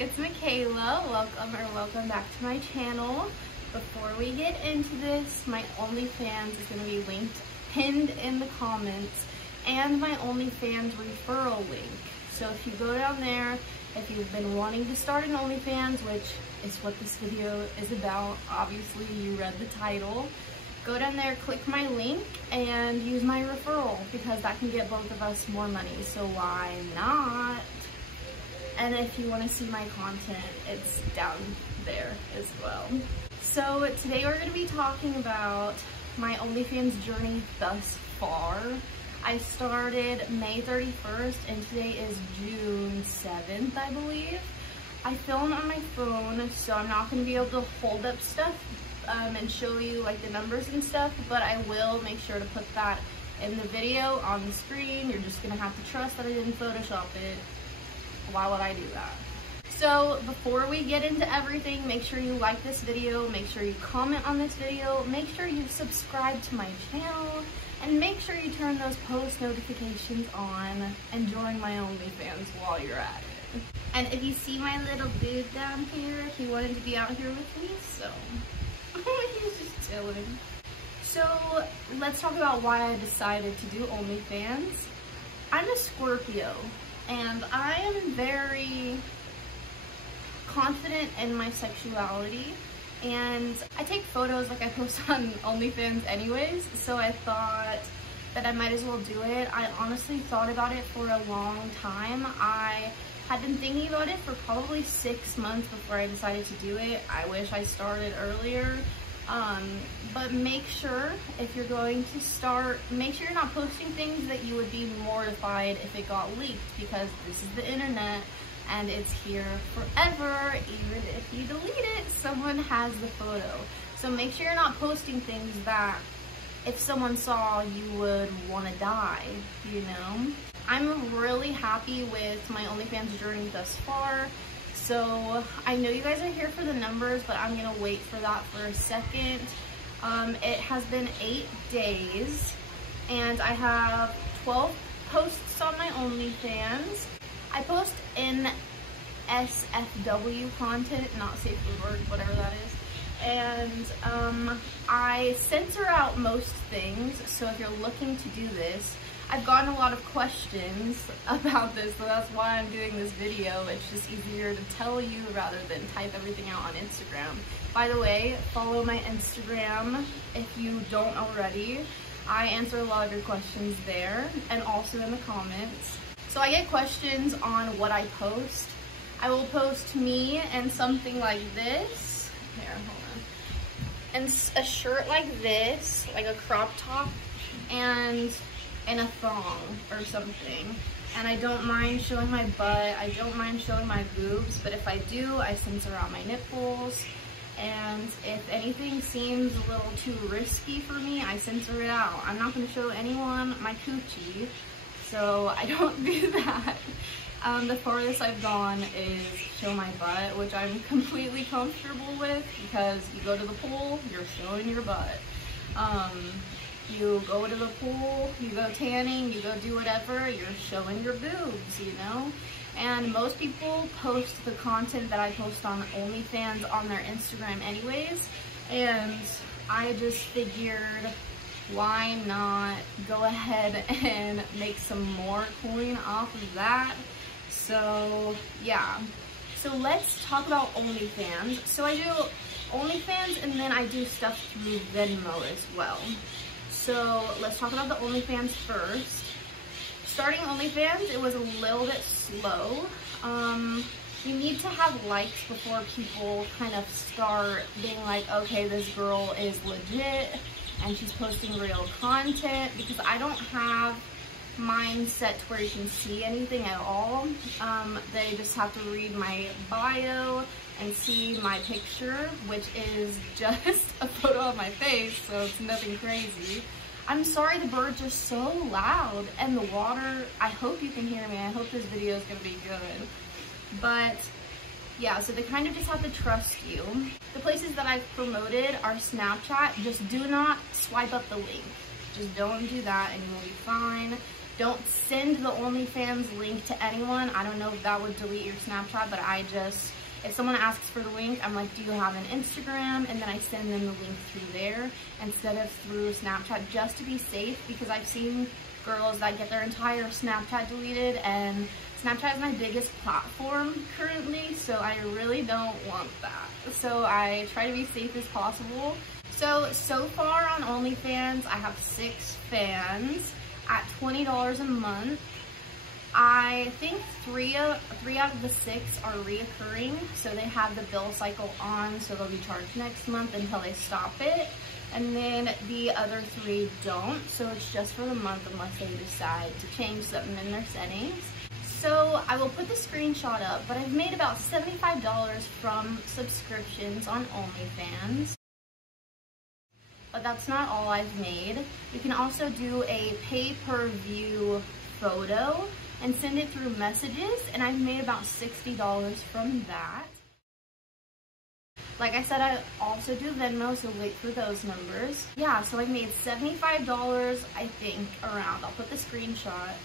it's Michaela. Welcome back to my channel. Before we get into this, my OnlyFans is going to be pinned in the comments, and my OnlyFans referral link. So if you go down there, if you've been wanting to start an OnlyFans, which is what this video is about, obviously you read the title, go down there, click my link, and use my referral, because that can get both of us more money, so why not? And if you want to see my content, it's down there as well. So today we're going to be talking about my OnlyFans journey thus far. I started May 31st and today is June 7th, I believe. I film on my phone, so I'm not going to be able to hold up stuff and show you like the numbers and stuff, but I will make sure to put that in the video on the screen. You're just going to have to trust that I didn't Photoshop it. Why would I do that? So before we get into everything, make sure you like this video, make sure you comment on this video, make sure you subscribe to my channel, and make sure you turn those post notifications on and join my OnlyFans while you're at it. And if you see my little dude down here, he wanted to be out here with me, so he's just chilling. So let's talk about why I decided to do OnlyFans. I'm a Scorpio, and I am very confident in my sexuality, and I take photos like I post on OnlyFans anyways, so I thought that I might as well do it. I honestly thought about it for a long time. I had been thinking about it for probably 6 months before I decided to do it. I wish I started earlier. But make sure if you're going to start, make sure you're not posting things that you would be mortified if it got leaked, because this is the internet and it's here forever. Even if you delete it, someone has the photo. So make sure you're not posting things that if someone saw, you would want to die, you know? I'm really happy with my OnlyFans journey thus far. So I know you guys are here for the numbers, but I'm gonna wait for that for a second. It has been 8 days, and I have 12 posts on my OnlyFans. I post in SFW content, not safe for work, whatever that is. And I censor out most things, so if you're looking to do this, I've gotten a lot of questions about this, so that's why I'm doing this video. It's just easier to tell you rather than type everything out on Instagram. By the way, follow my Instagram if you don't already. I answer a lot of your questions there and also in the comments. So I get questions on what I post. I will post me and something like this. Here, hold on. And a shirt like this, like a crop top, and a thong or something. And I don't mind showing my butt, I don't mind showing my boobs, but if I do, I censor out my nipples. And if anything seems a little too risky for me, I censor it out. I'm not going to show anyone my coochie, so I don't do that. The farthest I've gone is show my butt, which I'm completely comfortable with, because you go to the pool, you're showing your butt. You go to the pool, you go tanning, you go do whatever, you're showing your boobs, you know? And most people post the content that I post on OnlyFans on their Instagram anyways, and I just figured, why not go ahead and make some more coin off of that? So yeah, so let's talk about OnlyFans. So I do OnlyFans, and then I do stuff through Venmo as well. So let's talk about the OnlyFans first. Starting OnlyFans, it was a little bit slow. You need to have likes before people kind of start being like, okay, this girl is legit and she's posting real content, because I don't have mine set to where you can see anything at all. They just have to read my bio and see my picture, which is just a photo of my face, so it's nothing crazy. I'm sorry the birds are so loud, and the water, I hope you can hear me. I hope this video is gonna be good. But yeah, so they kind of just have to trust you. The places that I've promoted are Snapchat. Just do not swipe up the link. Just don't do that and you will be fine. Don't send the OnlyFans link to anyone. I don't know if that would delete your Snapchat, but if someone asks for the link, I'm like, do you have an Instagram? And then I send them the link through there instead of through Snapchat, just to be safe, because I've seen girls that get their entire Snapchat deleted, and Snapchat is my biggest platform currently, so I really don't want that. So I try to be safe as possible. So far on OnlyFans, I have 6 fans at $20 a month. I think three out of the 6 are reoccurring, so they have the bill cycle on, so they'll be charged next month until they stop it. And then the other 3 don't, so it's just for the month unless they decide to change something in their settings. So I will put the screenshot up, but I've made about $75 from subscriptions on OnlyFans. But that's not all I've made. You can also do a pay-per-view photo and send it through messages, and I've made about $60 from that. Like I said, I also do Venmo, so wait for those numbers. Yeah, so I made $75, I think, around. I'll put the screenshot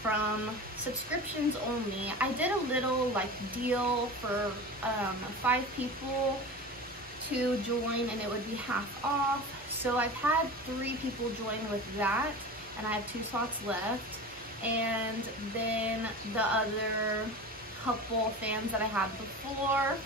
from subscriptions only. I did a little like deal for 5 people to join, and it would be half off. So I've had 3 people join with that, and I have 2 slots left. And then the other couple fans that I had before,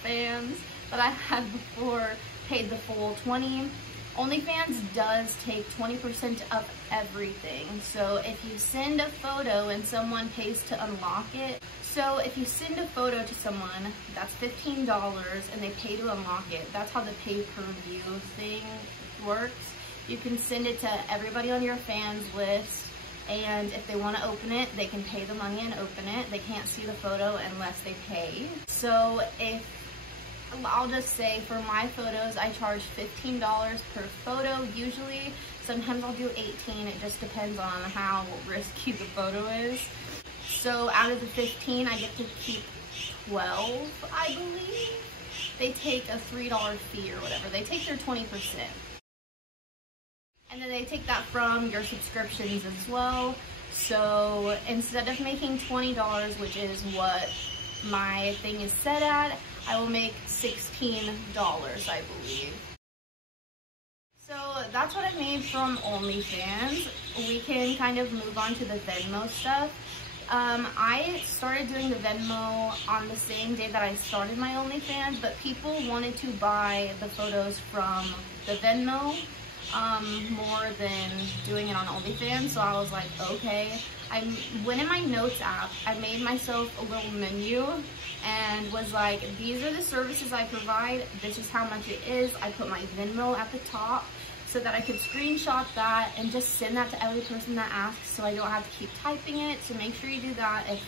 paid the full $20. OnlyFans does take 20% of everything. So if you send a photo and someone pays to unlock it, so if you send a photo to someone, that's $15 and they pay to unlock it. That's how the pay-per-view thing works. You can send it to everybody on your fans list, and if they want to open it, they can pay the money and open it. They can't see the photo unless they pay. So I'll just say for my photos, I charge $15 per photo usually. Sometimes I'll do 18. It just depends on how risky the photo is. So out of the 15, I get to keep 12, I believe. They take a $3 fee or whatever. They take their 20%. And then they take that from your subscriptions as well. So instead of making $20, which is what my thing is set at, I will make $16, I believe. So that's what I made from OnlyFans. We can kind of move on to the Venmo stuff. I started doing the Venmo on the same day that I started my OnlyFans, but people wanted to buy the photos from the Venmo more than doing it on OnlyFans, so I was like, okay. I went in my notes app, I made myself a little menu and was like, these are the services I provide, this is how much it is. I put my Venmo at the top so that I could screenshot that and just send that to every person that asks, so I don't have to keep typing it. So make sure you do that if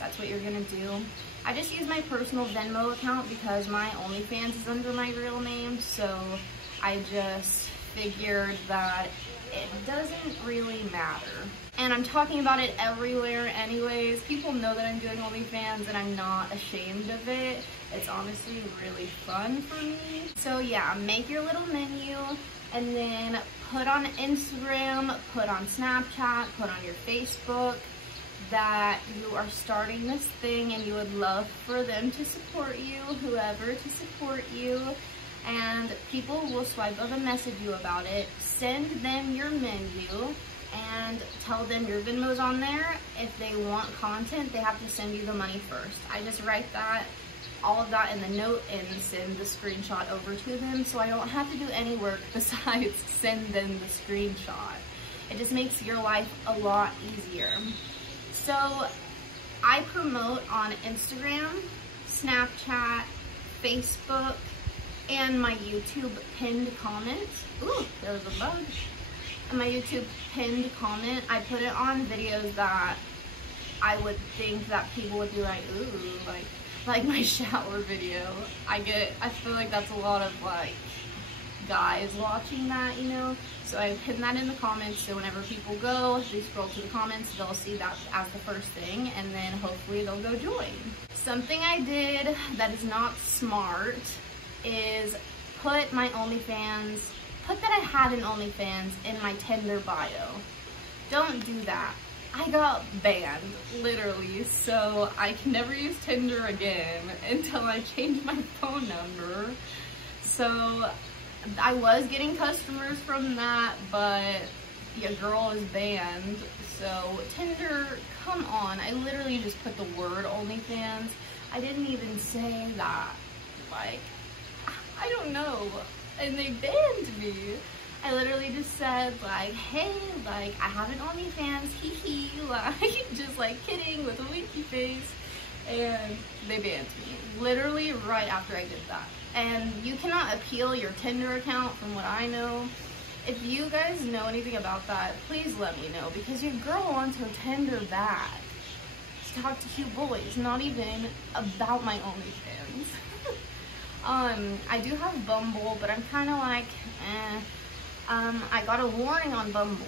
that's what you're gonna do. I just use my personal Venmo account because my OnlyFans is under my real name, so I just figured that it doesn't really matter. And I'm talking about it everywhere anyways. People know that I'm doing OnlyFans and I'm not ashamed of it. It's honestly really fun for me. So yeah, make your little menu and then put on Instagram, put on Snapchat, put on your Facebook that you are starting this thing and you would love for them to support you, whoever to support you. And people will swipe up and message you about it. Send them your menu and tell them your Venmo's on there. If they want content, they have to send you the money first. I just write that, all of that in the note and send the screenshot over to them, so I don't have to do any work besides send them the screenshot. It just makes your life a lot easier. So I promote on Instagram, Snapchat, Facebook, and my YouTube pinned comment. Ooh, there was a bug. And my YouTube pinned comment, I put it on videos that I would think that people would be like, ooh, like my shower video. I feel like that's a lot of like guys watching that, you know? So I pin that in the comments, so whenever people go, they scroll to the comments, they'll see that as the first thing, and then hopefully they'll go join. Something I did that is not smart is put my OnlyFans, put that I had an OnlyFans in my Tinder bio. Don't do that. I got banned, literally, so I can never use Tinder again until I change my phone number. So I was getting customers from that, but your girl is banned. So Tinder, come on. I literally just put the word OnlyFans. I didn't even say that. Like, I don't know. And they banned me. I literally just said, like, hey, like, I have an OnlyFans, hee hee, like, just like kidding with a winky face. And they banned me. Literally right after I did that. And you cannot appeal your Tinder account from what I know. If you guys know anything about that, please let me know, because your girl wants her Tinder back to talk to cute boys, not even about my OnlyFans. I do have Bumble, but I'm kind of like, eh. I got a warning on Bumble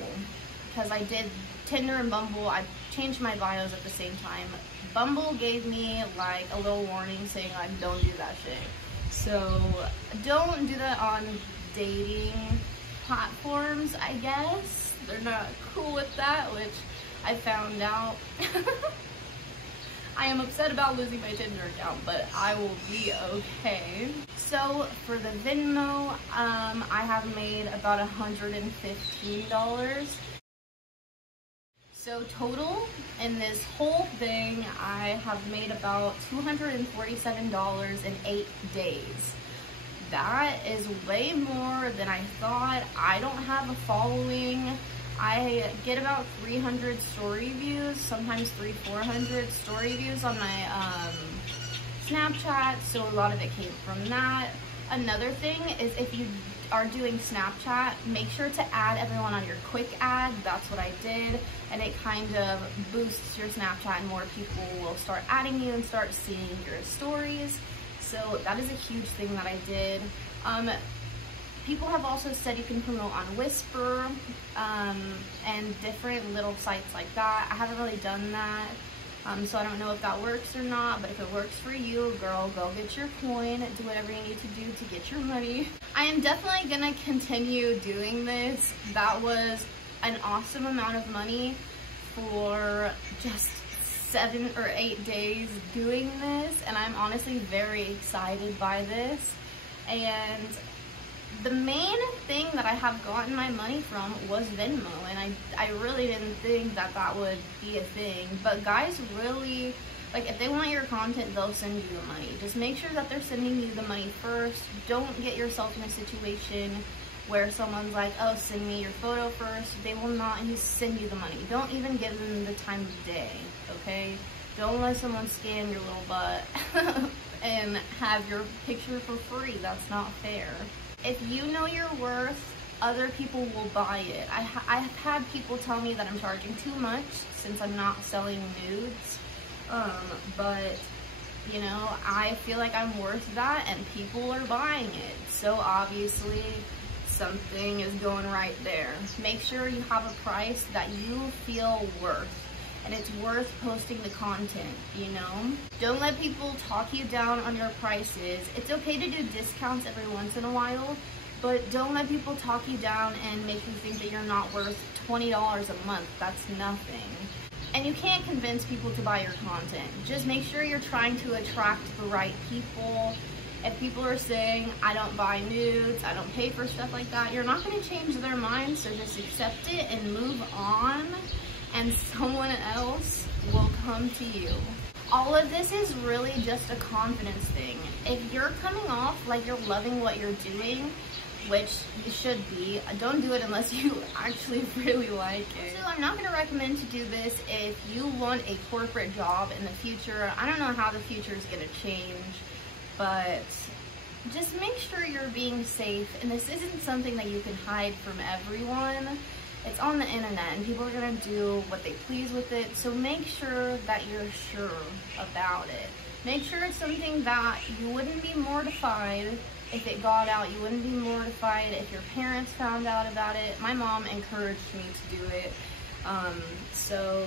because I did Tinder and Bumble. I changed my bios at the same time. Bumble gave me like a little warning saying like, don't do that shit. So don't do that on dating platforms, I guess. They're not cool with that, which I found out. I am upset about losing my Tinder account, but I will be okay. So for the Venmo, I have made about $115. So total in this whole thing, I have made about $247 in 8 days. That is way more than I thought. I don't have a following. I get about 300 story views, sometimes 300-400 story views on my Snapchat, so a lot of it came from that. Another thing is, if you are doing Snapchat, make sure to add everyone on your quick ad. That's what I did, and it kind of boosts your Snapchat and more people will start adding you and start seeing your stories. So that is a huge thing that I did. People have also said you can promote on Whisper and different little sites like that. I haven't really done that, so I don't know if that works or not, but if it works for you, girl, go get your coin, do whatever you need to do to get your money. I am definitely gonna continue doing this. That was an awesome amount of money for just 7 or 8 days doing this, and I'm honestly very excited by this. And the main thing that I have gotten my money from was Venmo, and I really didn't think that that would be a thing. But guys really, like, if they want your content, they'll send you the money. Just make sure that they're sending you the money first. Don't get yourself in a situation where someone's like, oh, send me your photo first. They will not send you the money. Don't even give them the time of day, okay? Don't let someone scam your little butt and have your picture for free. That's not fair. If you know your worth, other people will buy it. I've had people tell me that I'm charging too much since I'm not selling nudes, but you know, I feel like I'm worth that and people are buying it. So obviously something is going right there. Make sure you have a price that you feel worth, and it's worth posting the content, you know? Don't let people talk you down on your prices. It's okay to do discounts every once in a while, but don't let people talk you down and make you think that you're not worth $20 a month. That's nothing. And you can't convince people to buy your content. Just make sure you're trying to attract the right people. If people are saying, I don't buy nudes, I don't pay for stuff like that, you're not gonna change their mind, so just accept it and move on, and someone else will come to you. All of this is really just a confidence thing. If you're coming off like you're loving what you're doing, which you should be, don't do it unless you actually really like it. So I'm not gonna recommend to do this if you want a corporate job in the future. I don't know how the future is gonna change, but just make sure you're being safe, and this isn't something that you can hide from everyone. It's on the internet and people are gonna do what they please with it, so make sure that you're sure about it. Make sure it's something that you wouldn't be mortified if it got out. You wouldn't be mortified if your parents found out about it. My mom encouraged me to do it, so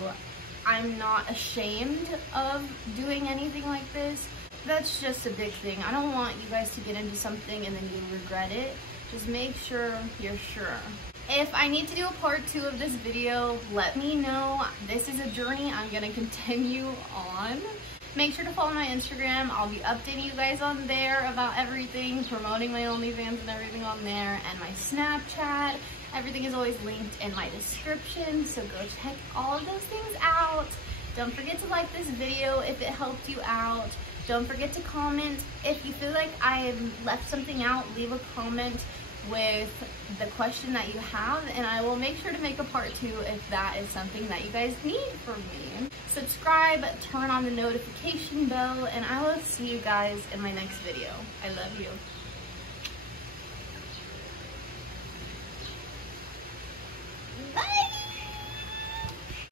I'm not ashamed of doing anything like this. That's just a big thing. I don't want you guys to get into something and then you regret it. Just make sure you're sure. If I need to do a part 2 of this video, let me know. This is a journey I'm gonna continue on. Make sure to follow my Instagram. I'll be updating you guys on there about everything, promoting my OnlyFans and everything on there, and my Snapchat. Everything is always linked in my description, so go check all of those things out. Don't forget to like this video if it helped you out. Don't forget to comment. If you feel like I left something out, leave a comment with the question that you have, and I will make sure to make a part 2 if that is something that you guys need from me. Subscribe, turn on the notification bell, and I will see you guys in my next video. I love you.